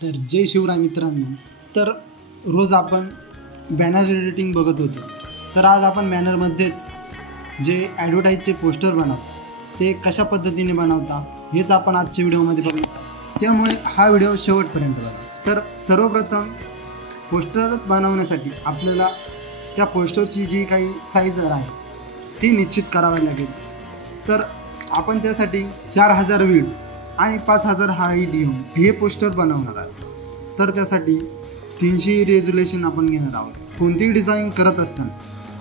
तर जय शिवराय मित्रांनो. तर रोज आपण बॅनर एडिटिंग बघत होतो. तर आज आपण बॅनरमध्येच जे ॲडव्हर्टाईजचे पोस्टर बनवतो ते कशा पद्धतीने बनवता हेच आपण आजच्या व्हिडिओमध्ये बघू. त्यामुळे हा व्हिडिओ शेवटपर्यंत बघा. तर सर्वप्रथम पोस्टर बनवण्यासाठी आपल्याला त्या पोस्टरची जी काही साईज आहे ती निश्चित करावी लागेल. तर आपण त्यासाठी 4000 विड्थ आणि 5000 हाईट घेऊन हे पोस्टर बनवणार आहे. तर त्यासाठी 300 रेझोल्युशन आपण घेणार आहोत. कोणतीही डिझाईन करत असताना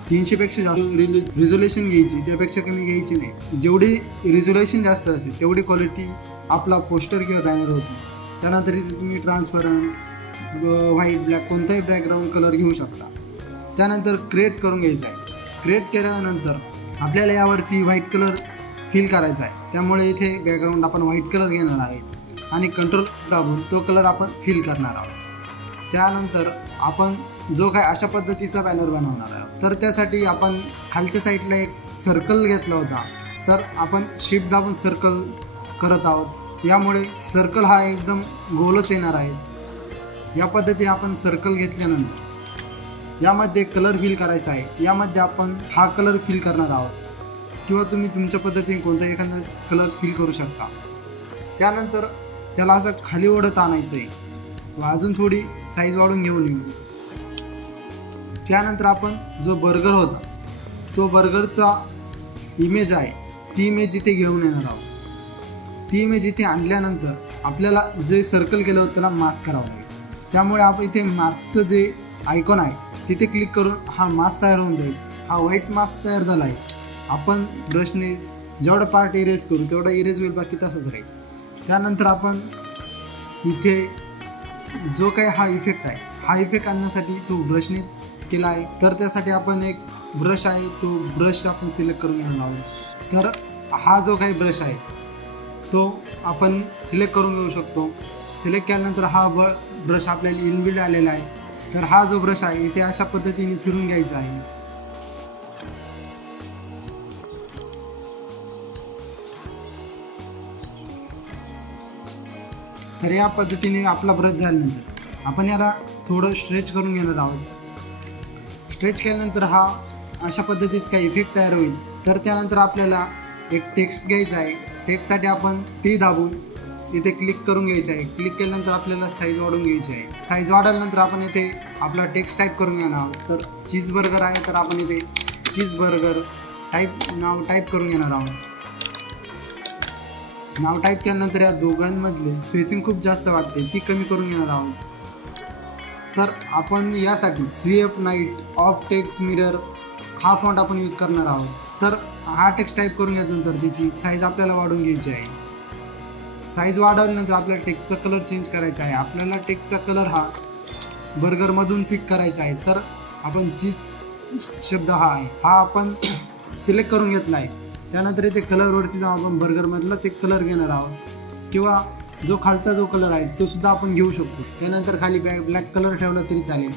300पेक्षा जास्त रेझोल्युशन घ्यायची, त्यापेक्षा कमी घ्यायची नाही. जेवढी रेझोल्युशन जास्त असते तेवढी क्वालिटी आपला पोस्टर किंवा बॅनर होती. त्यानंतर तुम्ही ट्रान्सपरंट, व्हाईट, ब्लॅक कोणताही बॅकग्राऊंड कलर घेऊ शकता. त्यानंतर क्रिएट करून घ्यायचं आहे. क्रिएट केल्यानंतर आपल्याला यावरती व्हाईट कलर फिल करायचा आहे. त्यामुळे इथे बॅकग्राऊंड आपण व्हाईट कलर घेणार आहे आणि कंट्रोल दाबून तो कलर आपण फिल करणार आहोत. त्यानंतर आपण जो काय अशा पद्धतीचा बॅनर बनवणार आहोत. तर त्यासाठी आपण खालच्या साईडला एक सर्कल घेतला होता. तर आपण शिफ्ट दाबून सर्कल करत आहोत. यामुळे सर्कल हा एकदम गोलच येणार आहे. या पद्धतीने आपण सर्कल घेतल्यानंतर यामध्ये कलर फिल करायचा आहे. यामध्ये आपण हा कलर फिल करणार आहोत किंवा तुम्ही तुमच्या पद्धतीने कोणताही एखादा कलर फिल करू शकता. त्यानंतर त्याला असं खाली ओढत आणायचं आहे व अजून थोडी साईज वाढून घेऊन येऊ. त्यानंतर आपण जो बर्गर होता तो बर्गरचा इमेज आहे ती इमेज इथे घेऊन येणार आहोत. ती इमेज इथे आणल्यानंतर आपल्याला जे सर्कल केलं होतं त्याला मास्क करावं लागेल. त्यामुळे आपण इथे मास्कचं जे आयकॉन आहे तिथे क्लिक करून हा मास्क तयार होऊन जाईल. हा व्हाईट मास्क तयार झाला आहे. आपण ब्रशने जेवढा पार्ट इरेज करू तेवढा इरेज होईल, बाकी तसंच राहील. त्यानंतर आपण इथे जो काही हा इफेक्ट आहे हा इफेक्ट आणण्यासाठी तो ब्रशने केला आहे. तर त्यासाठी आपण एक ब्रश आहे तो ब्रश आपण सिलेक्ट करून घेणार आहोत. तर हा जो काही ब्रश आहे तो आपण सिलेक्ट करून घेऊ शकतो. सिलेक्ट केल्यानंतर हा ब्रश आपल्याला इनबिल्ड आलेला आहे. तर हा जो ब्रश आहे इथे अशा पद्धतीने फिरून घ्यायचा आहे. तर या पद्धतीने आपला ब्रश झाल्यानंतर आपण याला थोडं स्ट्रेच करून घेणार आहोत. स्ट्रेच केल्यानंतर हा अशा पद्धतीचा काही इफेक्ट तयार होईल. तर त्यानंतर आपल्याला एक टेक्स्ट घ्यायचा आहे. टेक्स्टसाठी आपण टी दाबून इथे क्लिक करून घ्यायचं आहे. क्लिक केल्यानंतर आपल्याला साईज वाढवून घ्यायची आहे. साईज वाढवल्यानंतर आपण इथे आपला टेक्स्ट टाईप करून घेणार आहोत. तर चीज बर्गर आहे तर आपण इथे चीज बर्गर नाव टाईप करून घेणार आहोत. नाव टाईप केल्यानंतर या दोघांमधले स्पेसिंग खूप जास्त वाटते ती कमी करून घेणार आहोत. तर आपण यासाठी CF night of text mirror हा फॉन्ट आपण यूज करणार आहोत. तर हा टेक्स्ट टाईप करून घेतल्यानंतर त्याची साईज आपल्याला वाढवून घ्यायची आहे. साईज वाढवल्यानंतर आपल्याला टेक्स्टचा कलर चेंज करायचा आहे. आपल्याला टेक्स्टचा कलर हा बर्गरमधून पिक करायचा आहे. तर आपण चीज शब्द हा आहे हा आपण सिलेक्ट करून घेतला आहे. त्यानंतर इथे कलरवरती जाऊन आपण बर्गरमधलाच एक कलर घेणार आहोत किंवा जो खालचा जो कलर आहे तो सुद्धा आपण घेऊ शकतो. त्यानंतर खाली ब्लॅक कलर ठेवला तरी चालेल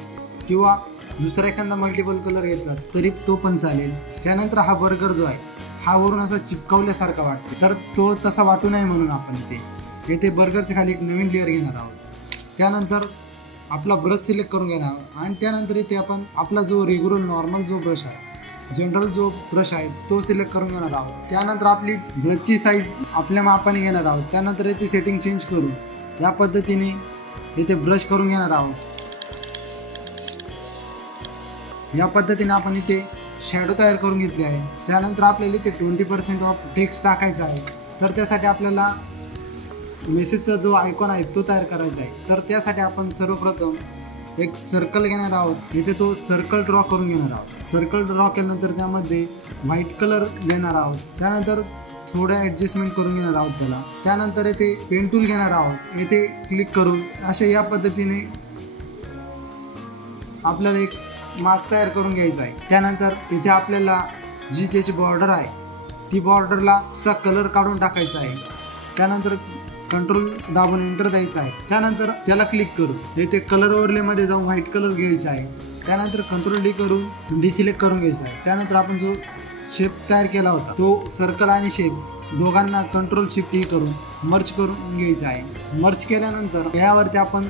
किंवा दुसरा एखादा मल्टिपल कलर घेतला तरी तो पण चालेल. त्यानंतर हा बर्गर जो आहे हा वरून असा चिपकवल्यासारखा वाटतो. तर तो तसा वाटू नये म्हणून आपण इथे बर्गरच्या खाली एक नवीन लेअर घेणार आहोत. त्यानंतर आपला ब्रश सिलेक्ट करून घेणार आहोत आणि त्यानंतर इथे आपण आपला जो रेग्युलर नॉर्मल जो ब्रश आहे जनरल जो ब्रश आहे तो सिलेक्ट करून घेणार आहोत. त्यानंतर आपली ब्रशची साईज आपल्या मापाने घेणार आहोत. त्यानंतर इथे सेटिंग चेंज करून या पद्धतीने इथे ब्रश करून घेणार आहोत. या पद्धतीने आपण इथे शॅडो तयार करून घेतले आहे. त्यानंतर आपल्याला इथे 20% ऑफ टेक्स्ट टाकायचा आहे. तर त्यासाठी आपल्याला मेसेजचा जो आयकॉन आहे तो तयार करायचा आहे. तर त्यासाठी आपण सर्वप्रथम एक सर्कल घेणार आहोत. इथे तो सर्कल ड्रॉ करून घेणार आहोत. सर्कल ड्रॉ केल्यानंतर त्यामध्ये व्हाईट कलर घेणार आहोत. त्यानंतर थोडं ॲडजस्टमेंट करून घेणार आहोत त्याला. त्यानंतर इथे पेन टूल घेणार आहोत. इथे क्लिक करून अशा या पद्धतीने आपल्याला एक मास्क तयार करून घ्यायचा आहे. त्यानंतर इथे आपल्याला जी त्याची बॉर्डर आहे ती बॉर्डरला चा कलर काढून टाकायचा आहे. त्यानंतर कंट्रोल दाबून एंटर द्यायचा आहे. त्यानंतर त्याला क्लिक करून इथे कलर ओव्हरलेमध्ये जाऊन व्हाईट कलर घ्यायचा आहे. त्यानंतर कंट्रोल D करून डिसिलेक्ट करून घ्यायचा आहे. त्यानंतर आपण जो शेप तयार केला होता तो सर्कल आणि शेप दोघांना कंट्रोल शिफ्ट ई करून मर्ज करून घ्यायचा आहे. मर्ज केल्यानंतर यावरती आपण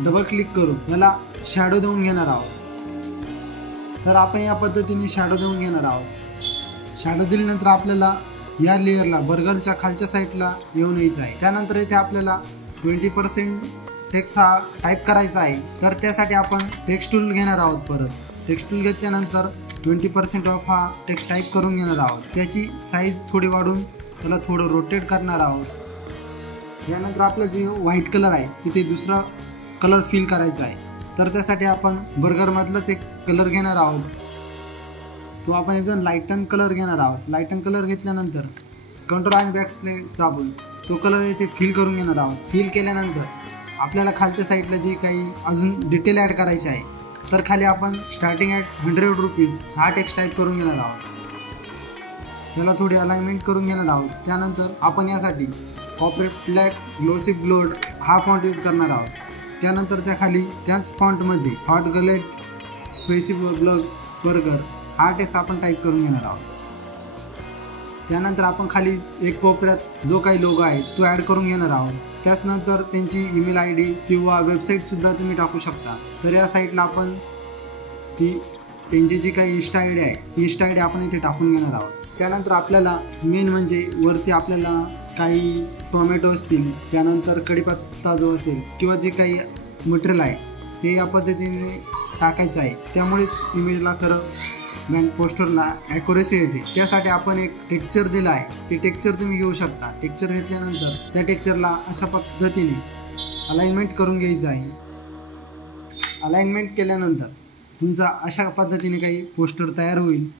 डबल क्लिक करून याला शॅडो देऊन घेणार आहोत. तर आपण या पद्धतीने शॅडो देऊन घेणार आहोत. शॅडो दिल्यानंतर आपल्याला या लेअरला बर्गरच्या खालच्या साईडला येऊन यायचं आहे. त्यानंतर इथे आपल्याला 20% टेक्स्ट हा टाईप करायचा आहे. तर त्यासाठी आपण टेक्स्ट टूल घेणार आहोत. परत टेक्स्ट टूल घेतल्यानंतर 20% ऑफ हा टेक्स्ट टाईप करून घेणार आहोत. त्याची साईज थोडी वाढून त्याला थोडं रोटेट करणार आहोत. यानंतर आपलं जे व्हाईट कलर आहे तिथे दुसरा कलर फिल करायचा आहे. तर त्यासाठी आपण बर्गरमधलाच एक कलर घेणार आहोत. तो आपण एकदम लाईटन कलर घेणार आहोत. लाईटन कलर घेतल्यानंतर कंट्रोल आणि बॅकस्पेस दाबून तो कलर इथे फिल करून घेणार आहोत. फिल केल्यानंतर आपल्याला खालच्या साईडला जी काही अजून डिटेल ॲड करायची आहे तर खाली आपण स्टार्टिंग ॲट 100 रुपीज हा टेक्स्ट टाईप करून घेणार आहोत. त्याला थोडी अलाइनमेंट करून घेणार आहोत. त्यानंतर आपण यासाठी कॉर्पोरेट फ्लॅट ग्लोसी ब्लोड हा फॉन्ट यूज करणार आहोत. त्यानंतर त्या खाली त्याच फॉन्टमध्ये हॉट गलेट स्पेसी ब्लॉग बर्गर हा टेक्स्ट आपण टाईप करून घेणार आहोत. त्यानंतर आपण खाली एक कोपऱ्यात जो काही लोगो आहे तो ॲड करून घेणार आहोत. त्याचनंतर त्यांची ईमेल ID किंवा वेबसाईटसुद्धा तुम्ही टाकू शकता. तर या साईटला आपण त्यांची जी काही इंस्टा ID आहे ती इंस्टा ID आपण इथे टाकून घेणार आहोत. त्यानंतर आपल्याला मेन म्हणजे वरती आपल्याला काही टोमॅटो असतील, त्यानंतर कढीपत्ता जो असेल किंवा जे काही मटेरियल आहे ते या पद्धतीने टाकायचं आहे. त्यामुळेच इमेजला खरं बँक पोस्टरला ॲक्युरेसी येते. त्यासाठी आपण एक टेक्स्चर दिलं आहे. ते टेक्स्चर तुम्ही घेऊ शकता. टेक्स्चर घेतल्यानंतर त्या टेक्स्चरला अशा पद्धतीने अलाइनमेंट करून घ्यायचं आहे. अलाइनमेंट केल्यानंतर तुमचा अशा पद्धतीने काही पोस्टर तयार होईल.